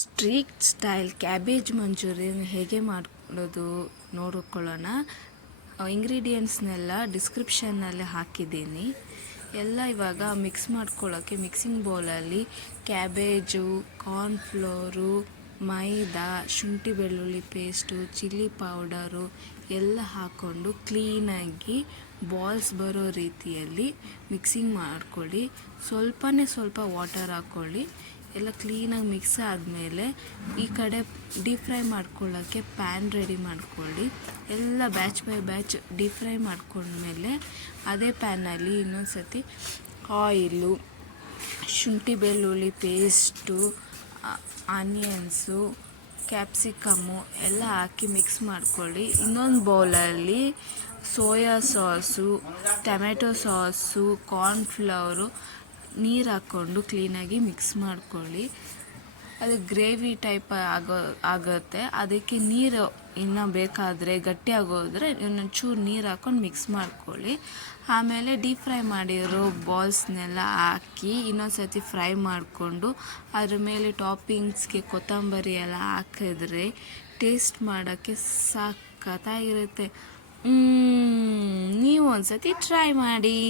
Street style cabbage manchurian ಹೇಗೆ ಮಾಡೋದು ನೋಡಿಕೊಳ್ಳೋಣ. ಇಂಗ್ರೀಡಿಯೆಂಟ್ಸ್ನೆಲ್ಲ ಡಿಸ್ಕ್ರಿಪ್ಷನ್ನಲ್ಲಿ ಹಾಕಿದ್ದೀನಿ. ಎಲ್ಲ ಇವಾಗ ಮಿಕ್ಸ್ ಮಾಡ್ಕೊಳ್ಳೋಕ್ಕೆ ಮಿಕ್ಸಿಂಗ್ ಬೌಲಲ್ಲಿ ಕ್ಯಾಬೇಜು, ಕಾರ್ನ್ಫ್ಲೋರು, ಮೈದಾ, ಶುಂಠಿ ಬೆಳ್ಳುಳ್ಳಿ ಪೇಸ್ಟು, ಚಿಲ್ಲಿ ಪೌಡರು ಎಲ್ಲ ಹಾಕ್ಕೊಂಡು ಕ್ಲೀನಾಗಿ ಬಾಲ್ಸ್ ಬರೋ ರೀತಿಯಲ್ಲಿ ಮಿಕ್ಸಿಂಗ್ ಮಾಡ್ಕೊಳ್ಳಿ. ಸ್ವಲ್ಪ ವಾಟರ್ ಹಾಕ್ಕೊಳ್ಳಿ. ಎಲ್ಲ ಕ್ಲೀನಾಗಿ ಮಿಕ್ಸ್ ಆದಮೇಲೆ ಈ ಕಡೆ ಡೀಪ್ ಫ್ರೈ ಮಾಡ್ಕೊಳ್ಳೋಕ್ಕೆ ಪ್ಯಾನ್ ರೆಡಿ ಮಾಡ್ಕೊಳ್ಳಿ. ಎಲ್ಲ batch by batch deep fry ಮಾಡ್ಕೊಂಡ್ಮೇಲೆ ಅದೇ ಪ್ಯಾನಲ್ಲಿ ಇನ್ನೊಂದು ಸತಿ ಆಯಿಲು, ಶುಂಠಿ ಬೆಳ್ಳುಳ್ಳಿ ಪೇಸ್ಟು, ಆನಿಯನ್ಸು, ಕ್ಯಾಪ್ಸಿಕಮ್ಮು ಎಲ್ಲ ಹಾಕಿ ಮಿಕ್ಸ್ ಮಾಡ್ಕೊಳ್ಳಿ. ಇನ್ನೊಂದು ಬೌಲಲ್ಲಿ soya sauce, tomato sauce, cornflour, ನೀರು ಹಾಕ್ಕೊಂಡು ಕ್ಲೀನಾಗಿ ಮಿಕ್ಸ್ ಮಾಡ್ಕೊಳ್ಳಿ. ಅದು ಗ್ರೇವಿ ಟೈಪ್ ಆಗುತ್ತೆ. ಅದಕ್ಕೆ ನೀರು ಇನ್ನು ಬೇಕಾದರೆ ಗಟ್ಟಿ ಆಗೋದ್ರೆ ಇನ್ನೊಂಚೂರು ನೀರು ಹಾಕ್ಕೊಂಡು ಮಿಕ್ಸ್ ಮಾಡ್ಕೊಳ್ಳಿ. ಆಮೇಲೆ ಡೀಪ್ ಫ್ರೈ ಮಾಡಿರೋ ಬಾಲ್ಸ್ನೆಲ್ಲ ಹಾಕಿ ಇನ್ನೊಂದು ಸರ್ತಿ ಫ್ರೈ ಮಾಡಿಕೊಂಡು ಅದ್ರ ಮೇಲೆ ಟಾಪಿಂಗ್ಸ್ಗೆ ಕೊತ್ತಂಬರಿ ಎಲ್ಲ ಹಾಕಿದ್ರೆ ಟೇಸ್ಟ್ ಮಾಡೋಕ್ಕೆ ಸಖತ್ತಾಗಿರುತ್ತೆ. ನೀವು ಒಂದು ಸರ್ತಿ ಟ್ರೈ ಮಾಡಿ.